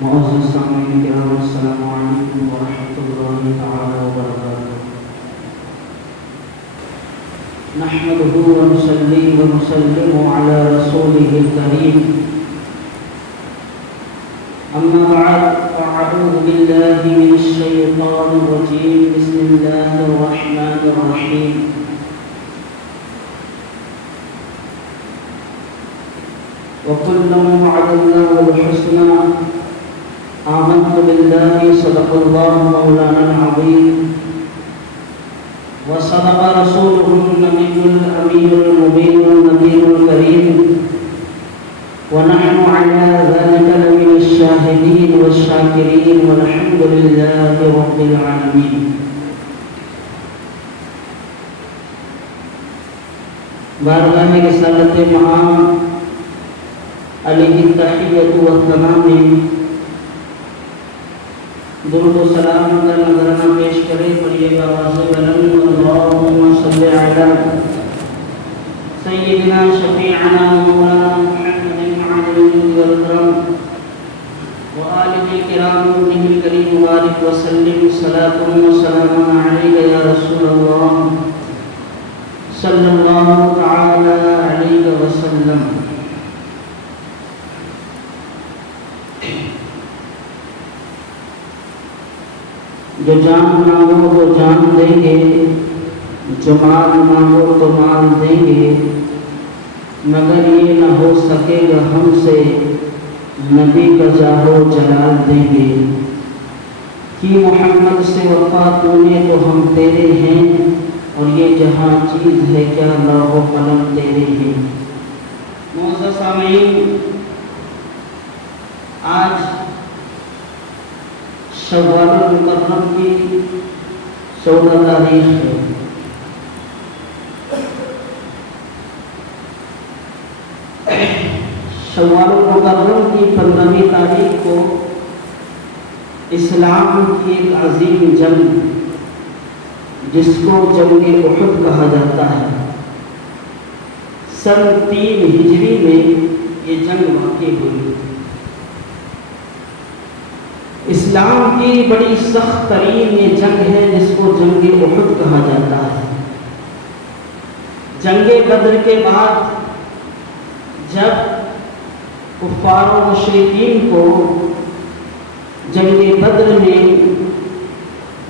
معزز سامعین کرام السلام علیکم ورحمۃ اللہ تعالی وبرکاتہ نحمده ونصلي ونسلم على رسوله الكريم أما بعد فأعوذ بالله من الشيطان الرجيم بسم الله الرحمن الرحيم وكلا وعدنا الحسنى آمنت بالله صدق الله مولانا العظيم وصدق رسوله النبي الأمين المبين النبي الكريم ونحن على ذلك لمن الشاهدين والشاكرين والحمد لله رب العالمين. بارگاہ رسالت مآب علیہ التحیۃ والثناء میں درود و سلام کا نذرانہ پیش کرے پڑھیے آواز بلند اللہم صلی علی سیدنا شفیعنا مولانا محمد العظیم والاکرم وآلہ الکرام ابنہ الکریم مبارک وسلم صلاۃ و سلام علیک یا رسول اللہ صلی اللہ تعالی علیہ وسلم. جو جان مانگو تو جان دیں گے، جو مال مانگو تو مال دیں گے، مگر یہ نہ ہو سکے گا ہم سے نبی کا جاہ و جلال دیں گے. کہ محمد سے وفا تو نے تو ہم تیرے ہیں، اور یہ جہاں چیز ہے کیا لوح و قلم تیرے ہیں. معزز سامعین، آج شوال المکرم کی 14 تاریخ ہے. شوال المکرم کی 15ویں تاریخ کو اسلام کی ایک عظیم جنگ جس کو جنگ احد کہا جاتا ہے، سن 3 ہجری میں یہ جنگ واقع ہوئی. اسلام کی بڑی سخت ترین یہ جنگ ہے جس کو جنگ احد کہا جاتا ہے. جنگ بدر کے بعد جب کفار و مشرکین کو جنگ بدر میں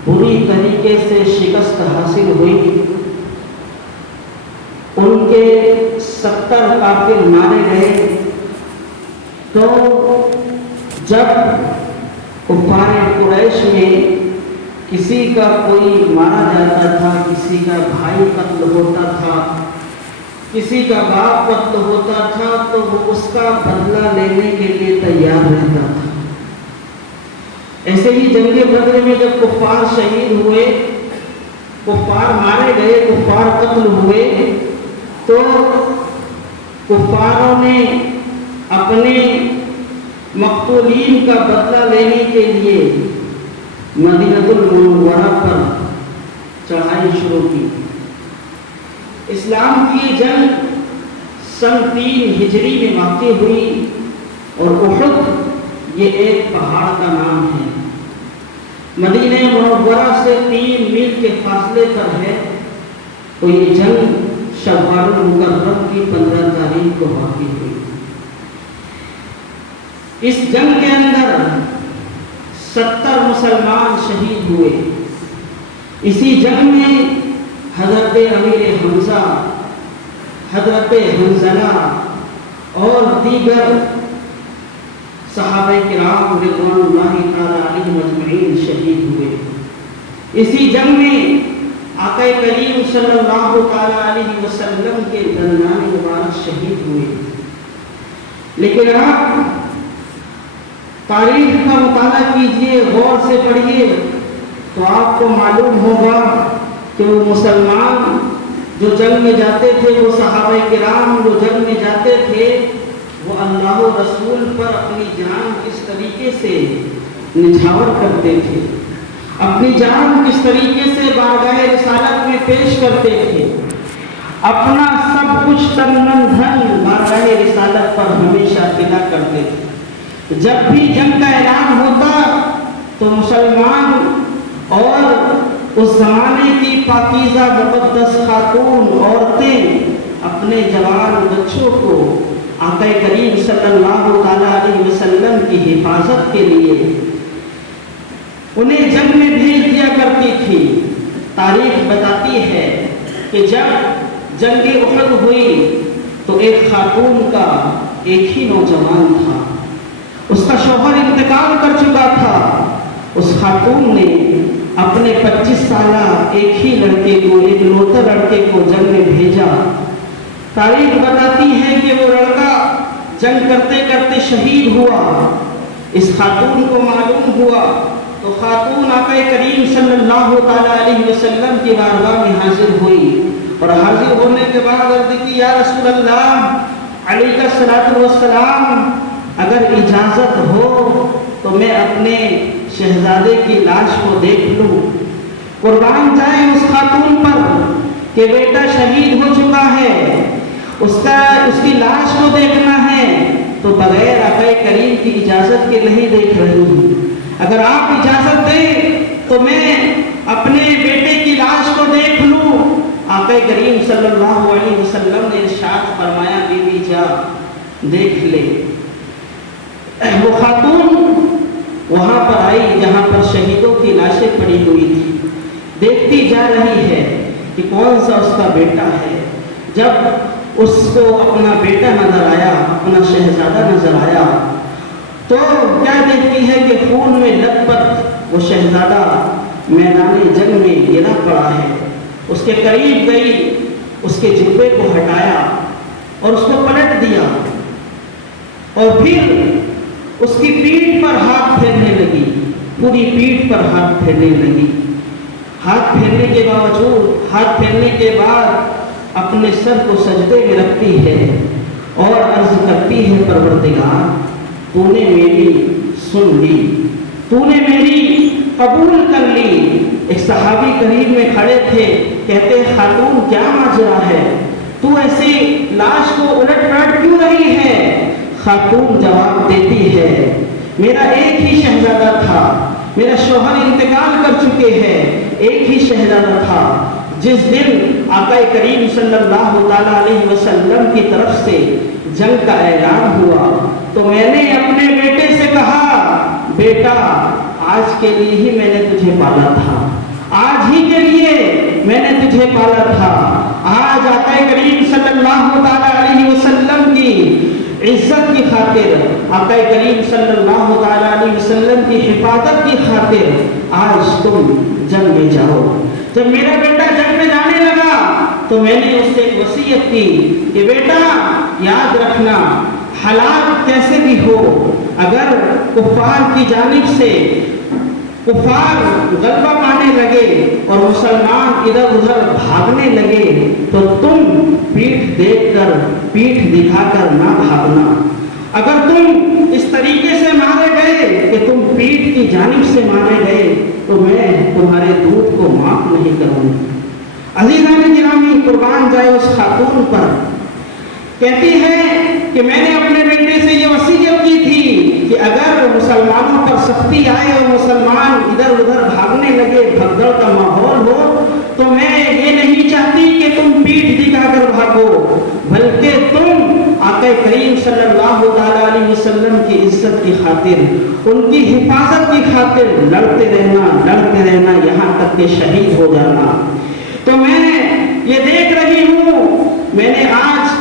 بری طریقے سے شکست حاصل ہوئی، ان کے 70 کافر مارے گئے، تو جب کفار قریش میں کسی کا کوئی مارا جاتا تھا، کسی کا بھائی قتل ہوتا تھا، کسی کا باپ قتل ہوتا تھا، تو وہ اس کا بدلہ لینے کے لیے تیار رہتا تھا. ایسے ہی جنگ بدر میں جب کفار شہید ہوئے، کفار مارے گئے، کفار قتل ہوئے، تو کفاروں نے اپنے مقتولین کا بدلہ لینے کے لیے مدینہ المنورہ پر چڑھائی شروع کی. اسلام کی جنگ سن 3 ہجری میں واقع ہوئی، اور احد یہ ایک پہاڑ کا نام ہے، مدینہ منورہ سے 3 میل کے فاصلے پر ہے. تو یہ جنگ شوال المکرم کی 15 تاریخ کو واقع ہوئی. اس جنگ کے اندر 70 مسلمان شہید ہوئے. اسی جنگ میں حضرت امیر حمزہ، حضرت حنظلہ اور دیگر صحابہ کرام رضوان اللہ تعالی علیہم اجمعین شہید ہوئے. اسی جنگ میں آقا کریم صلی اللہ تعالی علیہ وسلم کے دندان مبارک شہید ہوئے. لیکن آپ تاریخ کا مطالعہ کیجئے، غور سے پڑھیے، تو آپ کو معلوم ہوگا کہ وہ مسلمان جو جنگ میں جاتے تھے، وہ صحابہ کرام جو جنگ میں جاتے تھے، وہ اللہ و رسول پر اپنی جان کس طریقے سے نچھاور کرتے تھے، اپنی جان کس طریقے سے بارگاہ رسالت میں پیش کرتے تھے، اپنا سب کچھ تن من دھن بارگاہ رسالت پر ہمیشہ فدا کرتے تھے. جب بھی جنگ کا اعلان زمانے کی پاکیزہ مقدس خاتون عورتیں اپنے جوان بچوں کو آقا کریم صلی اللہ تعالیٰ علیہ وسلم کی حفاظت کے لیے انہیں جنگ میں بھیج دیا کرتی تھی۔ تاریخ بتاتی ہے کہ جب جنگ احد ہوئی تو ایک خاتون کا ایک ہی نوجوان تھا، اس کا شوہر انتقال کر چکا تھا۔ اس خاتون نے اپنے 25 سالہ ایک ہی لڑکے کو، ایک لوتا لڑکے کو جنگ میں بھیجا۔ تاریخ بتاتی ہے کہ وہ لڑکا جنگ کرتے کرتے شہید ہوا۔ اس خاتون کو معلوم ہوا تو خاتون آقا کریم صلی اللہ تعالیٰ علیہ وسلم کی بارگاہ میں حاضر ہوئی، اور حاضر ہونے کے بعد عرض کی یا رسول اللہ علیہ الصلوۃ والسلام، اگر اجازت ہو تو میں اپنے شہزادے کی لاش کو دیکھ لوں۔ قربان جائے اس خاتون پر کہ بیٹا شہید ہو چکا ہے، اس کی لاش کو دیکھنا ہے تو بغیر آقا کریم کی اجازت کے نہیں دیکھ رہی ہوں۔ اگر آپ اجازت دیں تو میں اپنے بیٹے کی لاش کو دیکھ لوں۔ آقا کریم صلی اللہ علیہ وسلم نے ارشاد فرمایا بی بی جا دیکھ لے۔ وہ خاتون وہاں پر آئی جہاں پر شہیدوں کی لاشیں پڑی ہوئی تھی، دیکھتی جا رہی ہے کہ کون سا اس کا بیٹا ہے۔ جب اس کو اپنا بیٹا نظر آیا، اپنا شہزادہ نظر آیا، تو کیا دیکھتی ہے کہ خون میں لت پت وہ شہزادہ میدان جنگ میں گرا پڑا ہے۔ اس کے قریب گئی، اس کے جبے کو ہٹایا اور اس کو پلٹ دیا، اور پھر اس کی پیٹھ پر ہاتھ پھیرنے لگی، پوری پیٹھ پر ہاتھ پھیرنے لگی۔ ہاتھ پھیرنے کے باوجود، ہاتھ پھیرنے کے بعد اپنے سر کو سجدے میں رکھتی ہے اور عرض کرتی ہے پروردگار تو نے میری سن لی، تو نے میری قبول کر لی۔ ایک صحابی قریب میں کھڑے تھے، کہتے خاتون کیا ماجرا ہے، تو ایسی لاش کو الٹ پلٹ کیوں رہی ہے؟ خاتون جواب دیتی ہے میرا ایک ہی شہزادہ تھا، میرا شوہر انتقال کر چکے ہیں، ایک ہی شہزادہ تھا۔ جس دن آقا کریم صلی اللہ تعالیٰ علیہ وسلم کی طرف سے جنگ کا اعلان ہوا تو میں نے اپنے بیٹے سے کہا بیٹا آج کے لیے ہی میں نے تجھے پالا تھا، آج ہی کے لیے میں نے تجھے پالا تھا۔ آج آقا کریم صلی اللہ تعالیٰ علیہ وسلم کی عزت کی خاطر، آقا کریم صلی اللہ تعالیٰ علیہ وسلم کی حفاظت کی خاطر آج تم جنگ میں جاؤ۔ جب میرا بیٹا جنگ میں جانے لگا تو میں نے اس سے ایک وصیت کی کہ بیٹا یاد رکھنا حالات کیسے بھی ہو، اگر کفار کی جانب سے کفار غلبہ پانے لگے اور مسلمان ادھر ادھر بھاگنے لگے تو تم پیٹھ دیکھ کر، پیٹھ دکھا کر نہ بھاگنا۔ اگر تم اس طریقے سے مارے گئے کہ تم پیٹھ کی جانب سے مارے گئے تو میں تمہارے دودھ کو معاف نہیں کروں۔ عزیزان گرامی، قربان جائے اس خاتون پر، کہتی ہے کہ میں نے اپنے بیٹے سے یہ وصیت کی تھی کہ اگر مسلمانوں پر سختی آئے اور مسلمان ادھر ادھر بھاگنے لگے، بھگدڑ کا ماحول ہو، تو میں یہ نہیں چاہتی کہ تم پیٹھ دکھا کر بھاگو، بلکہ تم آقا کریم صلی اللہ تعالیٰ علیہ وسلم کی عزت کی خاطر، ان کی حفاظت کی خاطر لڑتے رہنا یہاں تک کہ شہید ہو جانا۔ تو میں یہ دیکھ رہی ہوں، میں نے آج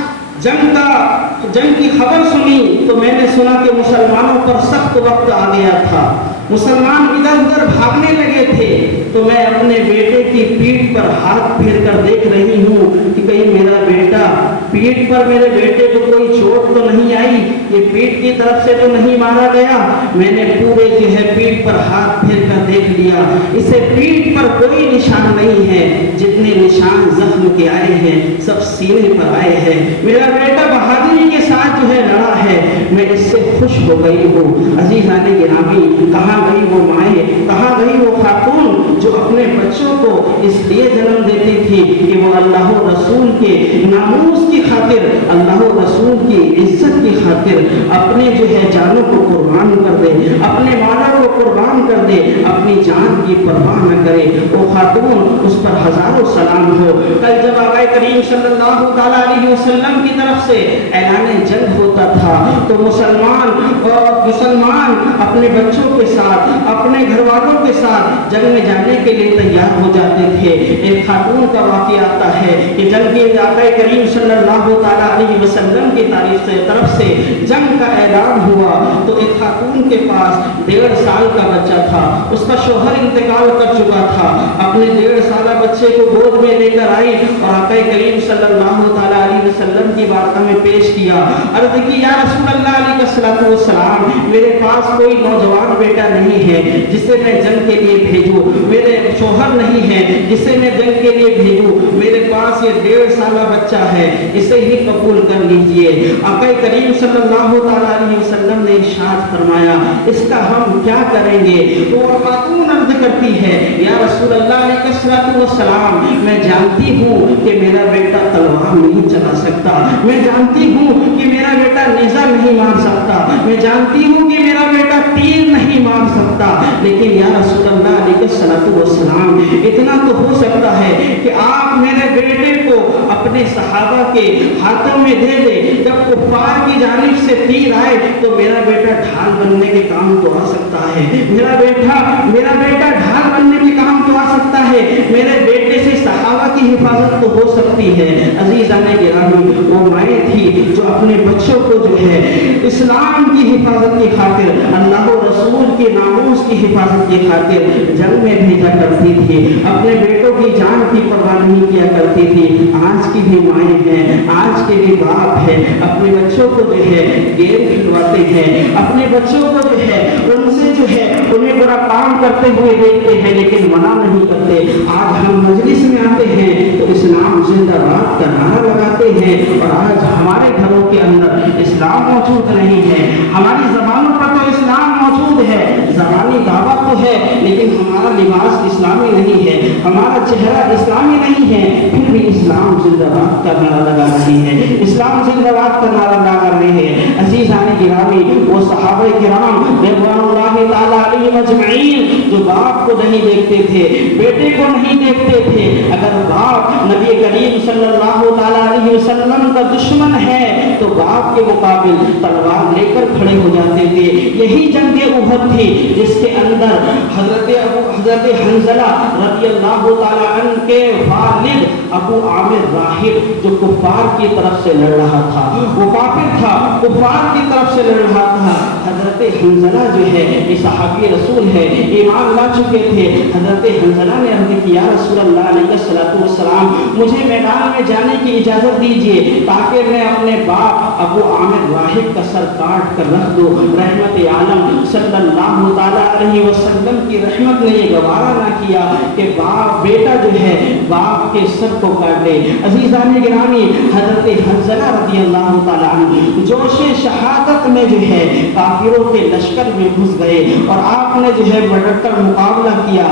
جنگ کی خبر سنی تو میں نے سنا کہ مسلمانوں پر سخت وقت آ گیا تھا، مسلمان ادھر ادھر بھاگنے لگے تھے، تو میں اپنے بیٹے کی پیٹھ پر ہاتھ پھیر کر دیکھ رہی ہوں کہ کہیں میرا بیٹا، پیٹھ پر میرے بیٹے کو کوئی چوٹ تو نہیں آئی، یہ پیٹھ کی طرف سے تو نہیں مارا گیا۔ میں نے پورے جو ہے پیٹھ پر ہاتھ پھیر کر دیکھ لیا، اسے پیٹھ پر کوئی نشان نہیں ہے، جتنے نشان زخم کے آئے ہیں سب سینے پر آئے ہیں۔ میرا بیٹا بہادری کے ساتھ جو ہے لڑا ہے، میں اس سے خوش ہو گئی ہوں۔ عزیزان گرامی، کہاں گئی وہ مائیں، کہاں گئی وہ خاتون جو اپنے بچوں کو اس لیے جنم دیتی تھی کہ وہ اللہ و رسول کے ناموس کی خاطر، اللہ و رسول کی عزت کی خاطر اپنے جو ہے جانوں کو قربان کر دے، اپنے مالوں کو قربان کر دے، اپنی جان کی پرواہ نہ کرے، وہ خاتون اس پر ہزاروں سلام ہو۔ کل جب آقا کریم صلی اللہ تعالیٰ علیہ وسلم کی طرف سے اعلان جنگ ہوتا تھا تو مسلمان اپنے بچوں کے ساتھ، اپنے گھر والوں کے ساتھ جنگ میں جانے کے لیے تیار ہو جاتے تھے۔ ایک خاتون کا واقعہ آتا ہے کہ جنگ کے آقا کریم صلی اللہ تعالیٰ علیہ وسلم کی طرف سے جنگ کا اعلان ہوا تو ایک خاتون کے پاس 1.5 سال کا بچہ تھا، اس کا شوہر انتقال کر چکا تھا، اپنے 1.5 سالہ بچے کو گود میں لے کر آئی اور آقا کریم صلی اللہ تعالیٰ علیہ وسلم کی بارگاہ میں پیش کیا، عرض کی یا رسول اللہ علیہ السلام، میرے پاس کوئی نوجوان بیٹا نہیں ہے جسے میں جنگ کے لیے بھیجوں، میرے شوہر نہیں ہے جسے میں جنگ کے لیے بھیجوں، میرے پاس یہ 1.5 سالہ بچہ ہے، اسے ہی قبول کر لیجئے۔ آقا کریم صلی اللہ تعالیٰ علیہ وسلم نے ارشاد فرمایا اس کا ہم کیا کریں گے؟ تو وہ خاتون عرض کرتی ہے یا رسول اللہ علیہ السلام، میں جانتی ہوں کہ میرا بیٹا تلوار نہیں چلا سکتا، میں جانتی ہوں کہ میرا بیٹا نیزہ نہیں مار سکتا، میں جانتی ہوں کہ میرا بیٹا تیر نہیں مار سکتا، لیکن یا رسول اللہ علیہ السلام اتنا تو ہو سکتا ہے کہ آپ میرے بیٹے کو اپنے صحابہ کے ہاتھوں میں دے دے، جب کفار کی جانب سے تیر آئے تو میرا بیٹا ڈھال بننے کے کام تو آ سکتا ہے، میرا بیٹا ڈھال بننے کے کام تو آ سکتا ہے، میرے بیٹے سے صحابہ کی حفاظت تو ہو سکتی ہے۔ عزیزان گرامی، وہ مائیں تھی جو اپنے بچوں کو جو ہے اسلام کی حفاظت کی خاطر، اللہ و رسول کے ناموس کی حفاظت کی خاطر جنگ میں بھیجا کرتی تھی، اپنے بیٹوں کی جان کی پرواہ نہیں کیا کرتی تھی۔ آج کی بھی مائیں ہیں، آج کے بھی باپ ہیں، اپنے بچوں کو جو ہے گیم کھلواتے ہیں، اپنے بچوں کو جو ہے ان سے جو ہے انہیں برا کام کرتے ہوئے دیکھتے ہیں لیکن منع نہیں کرتے۔ آج ہم مجلس میں آتے ہیں تو اسلام زندہ باد کا نعرہ لگاتے ہیں اور آج ہمارے گھروں کے اندر اسلام موجود نہیں ہے، ہماری زبانوں پر تو اسلام موجود ہے، زبانی دعویٰ تو ہے لیکن ہمارا لباس اسلامی نہیں ہے، ہمارا چہرہ اسلامی نہیں ہے، پھر بھی اسلام زندہ باد کا نعرہ لگا رہی ہے، اسلام زندہ باد کا نعرہ لگا رہی ہے۔ عزیزان گرامی، وہ صحابہ کرام رضوان اللہ تعالیٰ علیہم اجمعین جو باپ کو نہیں دیکھتے تھے، بیٹے کو نہیں دیکھتے تھے، اگر باپ نبی کریم صلی اللہ تعالیٰ علیہ وسلم کا دشمن ہے تو باپ کے مقابل تلوار لے کر کھڑے ہو جاتے تھے۔ یہی جنگ احد تھی جس کے اندر حضرت حنزلہ رضی اللہ تعالیٰ عنہ کے والد ابو عامر راہب جو کفار کی طرف سے لڑ رہا تھا، وہ کافر تھا، کفار کی طرف سے لڑ رہا تھا۔ حضرت حنزلہ جو ہے یہ صحابی رسول ہے، ایمان لا چکے تھے۔ حضرت حنزلہ نے عرض کیا یا رسول اللہ علیہ السلام، مجھے میدان میں جانے کی اجازت دیجیے تاکہ میں اپنے باپ ابو عامر راہب کا سر کاٹ کر رکھ دوں۔ رحمت عالم صلی اللہ تعالیٰ علیہ وسلم کی رحمت نے یہ گوارا نہ کیا کہ باپ بیٹا جو ہے باپ کے سر کو کاٹے۔ عزیزان گرامی، حضرت حنزلہ رضی اللہ تعالیٰ عنہ جوش شہادت میں جو ہے کافروں کے لشکر میں گھس گئے اور آپ نے جو ہے بڑھ کر مقابلہ کیا۔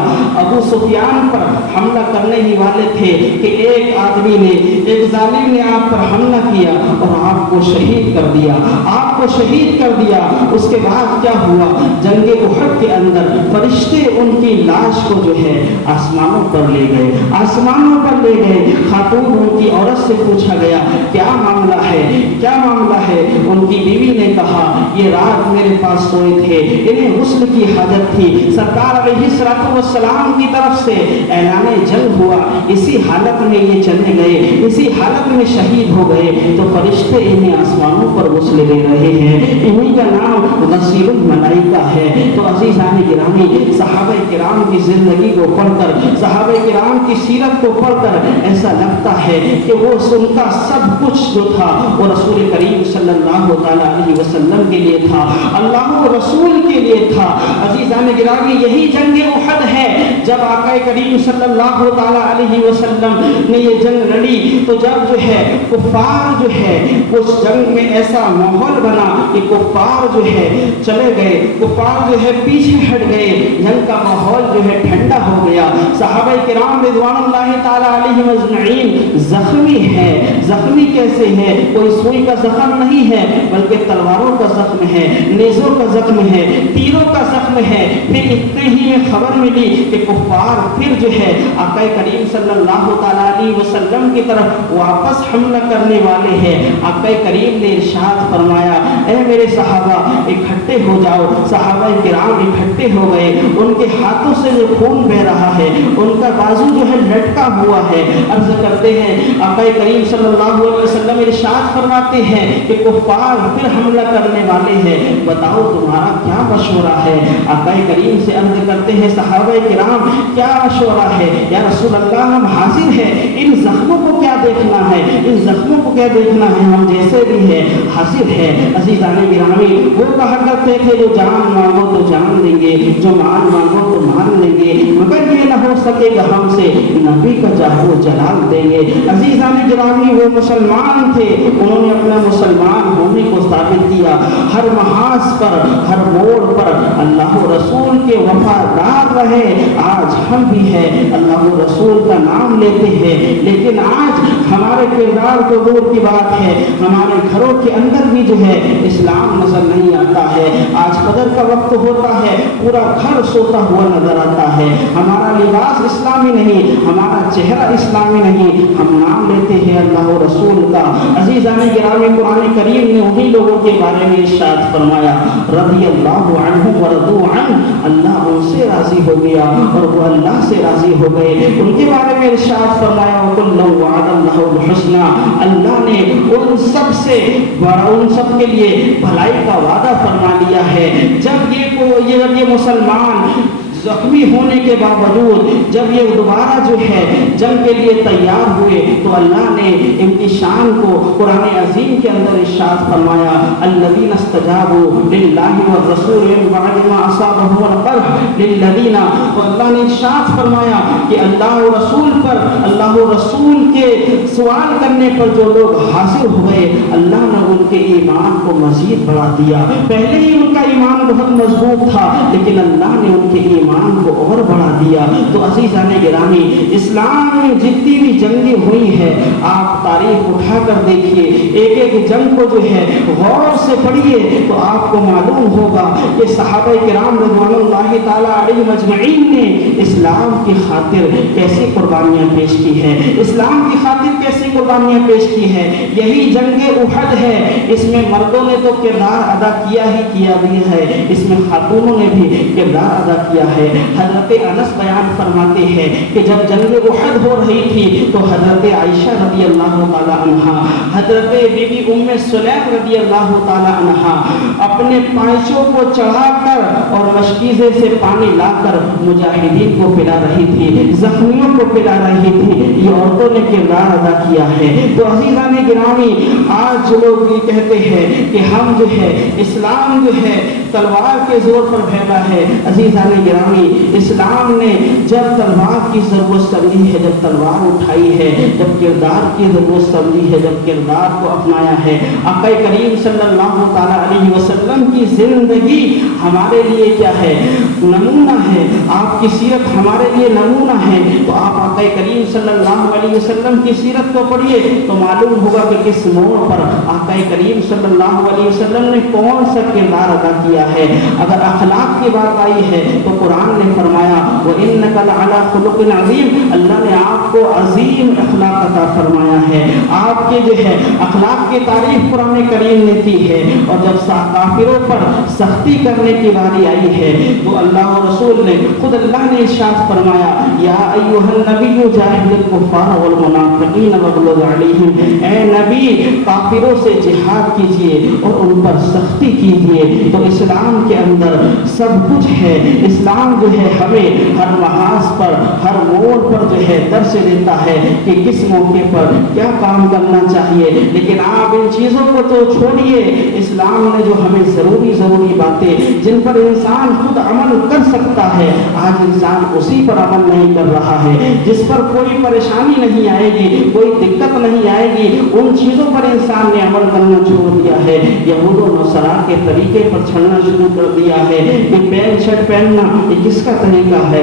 ابو سفیان پر حملہ کرنے ہی والے تھے کہ ایک آدمی نے، ایک ظالم نے آپ پر حملہ کیا اور آپ کو شہید کر دیا، آپ کو شہید کر دیا۔ اس کے بعد کیا ہوا؟ جنگ احد کے اندر فرشتے ان کی لاش کو جو ہے آسمانوں پر لے گئے، آسمانوں پر لے گئے۔ خاتون ان کی عورت سے پوچھا گیا کیا معاملہ ہے، کیا معاملہ ہے؟ ان کی بیوی نے کہا یہ رات میرے پاس سوئے تھے، انہیں غسل کی حاجت تھی، سرکار علیہ السلام کی طرف سے اعلان جنگ ہوا، اسی حالت میں یہ چلے گئے، اسی حالت میں شہید ہو گئے تو فرشتے انہیں آسمانوں پر غسل دے رہے ہیں، انہیں کا نام غسیل الملائکہ ہے۔ تو عزیزان گرامی، صحابہ کرام کی زندگی کو پڑھ کر، صحابہ کرام کی سیرت کو پڑھ کر ایسا لگتا ہے کہ وہ ان کا سب کچھ جو تھا وہ رسول کریم صلی اللہ تعالیٰ علیہ وسلم کے لیے تھا، اللہ و رسول کے لیے تھا۔ عزیزان گرامی، یہی جنگ احد ہے جب آقا کریم صلی اللہ تعالیٰ علیہ وسلم نے یہ جنگ لڑی تو جب جو ہے کفار جو ہے اس جنگ میں ایسا ماحول بنا کہ کفار جو ہے چلے گئے، کفار جو ہے پیچھے ہٹ گئے، جنگ کا ماحول جو ہے ٹھنڈا ٹھنڈا ہو گیا. صحابہ کرام رضوانُاللہ تعالی علیہم اجمعین زخمی ہے. زخمی کیسے ہے؟ کوئی سوئی کا زخم نہیں ہے بلکہ تلواروں کا زخم ہے, نیزوں کا زخم ہے, تیروں کا زخم ہے. پھر اتنے ہی میں خبر ملی کہ کفار پھر جو ہے آقا کریم صلی اللہ تعالی علیہ وسلم کی طرف واپس حملہ کرنے والے ہیں. آقا کریم نے ارشاد فرمایا اے میرے صحابہ اکٹھے ہو جاؤ. صحابہ کرام اکٹھے ہو گئے. ان کے ہاتھوں سے جو خون بہ رہا ہے, ان کا بازو جو ہے لٹکا ہوا ہے. عرض کرتے ہیں آقا کریم صلی اللہ علیہ وسلم ارشاد فرماتے ہیں کہ کفار پھر حملہ کرنے والے ہیں, بتاؤ تمہارا کیا مشورہ ہے؟ آقا کریم سے عرض کرتے ہیں صحابہ کرام کیا مشورہ ہے یا رسول اللہ؟ ہم حاضر ہیں, ان زخموں کو کیا دیکھنا ہے, ان زخموں کو کیا دیکھنا ہے, ہم جیسے بھی ہیں حاضر ہے. عزیزان گرامی وہ کہا کرتے تھے جو جان مانگو تو جان دیں گے, جو مان مانگو تو مان لیں گے, مگر یہ نہ ہو سکے گا ہم سے نبی کا جاہو جلال دیں گے. عزیزان گرامی وہ مسلمان تھے, انہوں نے اپنا مسلمان ہونے کو ثابت کیا. ہر محاذ پر, ہر موڑ پر اللہ و رسول کے وفادار رہے. آج ہم بھی ہیں, اللہ و رسول کا نام لیتے ہیں, لیکن آج ہمارے کردار کو دور کی بات ہے, ہمارے گھروں کے اندر بھی جو ہے اسلام نظر نہیں آتا ہے. آج قدر کا وقت ہوتا ہے, پورا گھر سوتا ہوا نظر آتا ہے. ہمارا لباس اسلامی نہیں, ہمارا چہرہ اسلامی نہیں, ہم نام لیتے ہیں اللہ و رسول کا. عزیزان گرامی قرآن کریم نے انہی لوگوں کے بارے میں ارشاد فرمایا رضی اللہ عنہم ورضوا عنہ, اللہ ان سے راضی ہو گیا اور وہ اللہ سے راضی ہو گئے. ان کے بارے میں ارشاد فرمایا وَكُلًّا وَعَدَ اللَّهُ الْحُسْنَى, اللہ نے ان سب سے بڑا, ان سب کے لیے بھلائی کا وعدہ فرما لیا ہے. جب یہ مسلمان زخمی ہونے کے باوجود جب یہ دوبارہ جو ہے جنگ کے لیے تیار ہوئے تو اللہ نے ان کی شان کو قرآن عظیم کے اندر ارشاد فرمایا الذین استجابوا للہ والرسول من بعد ما اصابهم القرح للذین, اللہ نے ارشاد فرمایا کہ اللہ و رسول پر, اللہ و رسول کے سوال کرنے پر جو لوگ حاضر ہوئے اللہ نے ان کے ایمان کو مزید بڑھا دیا. پہلے ہی ان کا ایمان بہت مضبوط تھا لیکن اللہ نے ان کے ایمان کو اور بڑھا دیا. تو عزیزان گرامی اسلام میں جتنی بھی جنگیں ہوئی ہیں آپ تاریخ اٹھا کر دیکھیے, ایک ایک جنگ کو جو ہے غور سے پڑھیے تو آپ کو معلوم ہوگا کہ صحابہ کرام رضوان اللہ تعالی علیہم اجمعین نے اسلام کی خاطر کیسے قربانیاں پیش کی ہیں, اسلام کی خاطر کیسے قربانیاں پیش کی ہیں. یہی جنگ احد ہے, اس میں مردوں نے تو کردار ادا کیا ہی کیا بھی ہے, اس میں خاتونوں نے بھی کردار ادا کیا ہے. حضرت انس بیان فرماتے ہیں کہ جب جنگ احد ہو رہی تھی تو حضرت عائشہ رضی اللہ تعالی عنہا, حضرت بی بی ام سلیم رضی اللہ تعالی عنہا اپنے پائچوں کو چڑھا کر اور مشکیزے سے پانی لا کر مجاہدین کو پلا رہی تھی, زخمیوں کو پلا رہی تھی. یہ عورتوں نے کردار ادا کیا ہے. تو عزیزان گرامی آج جو لوگ یہ کہتے ہیں کہ ہم جو ہے اسلام جو ہے تلوار کے زور پر پھیلا ہے, عزیزان گرامی اسلام نے جب تلوار کی ضرورت سمجھی ہے, جب تلوار اٹھائی ہے, جب کردار کی ضرورت سمجھی ہے, جب کردار کو اپنایا ہے. آقا کریم صلی اللہ تعالی علیہ وسلم کی زندگی ہمارے لیے کیا ہے, نمونہ ہے. آپ کی سیرت ہمارے لیے نمونہ ہے. تو آپ آقا کریم صلی اللہ علیہ وسلم کی سیرت کو پڑھیے تو معلوم ہوگا کہ کس موڑ پر آقا کریم صلی اللہ علیہ وسلم نے کون سا کردار ادا کیا ہے. اگر اخلاق کی بات آئی ہے تو قرآن نے فرمایا وَإِنَّكَ لَعَلَىٰ خُلُقٍ عَظِيمٍ, اللہ نے آپ کو عظیم اخلاق عطا فرمایا ہے. آپ کے جو ہے اخلاق کی تعریف قرآن کریم نے کی ہے. اور جب کافروں پر سختی کرنے کی باری آئی ہے تو اللہ و رسول نے خود اللہ نے ارشاد فرمایا یا ایھا النبی جاہد الکفار والمنافقین واغلظ علیہم, اے نبی کافروں سے جہاد کیجیے اور ان پر سختی کیجیے. تو اسلام کے اندر سب کچھ ہے. اسلام جو ہے ہمیں ہر محاذ پر, ہر موڑ پر جو ہے درس دیتا ہے کہ کس موقع پر کیا کام کرنا چاہیے. لیکن آپ ان چیزوں کو تو چھوڑیے, اسلام نے جو ہمیں ضروری باتیں جن پر انسان خود عمل کر سکتا ہے, آج انسان اسی پر عمل نہیں کر رہا ہے. جس پر کوئی پریشانی نہیں آئے گی, کوئی دقت نہیں آئے گی, ان چیزوں پر انسان نے عمل کرنا چھوڑ دیا ہے. یہود و نصارا کے طریقے پر چلنا شروع کر دیا ہے کہ پینٹ شرٹ پہننا یہ کس کا طریقہ ہے,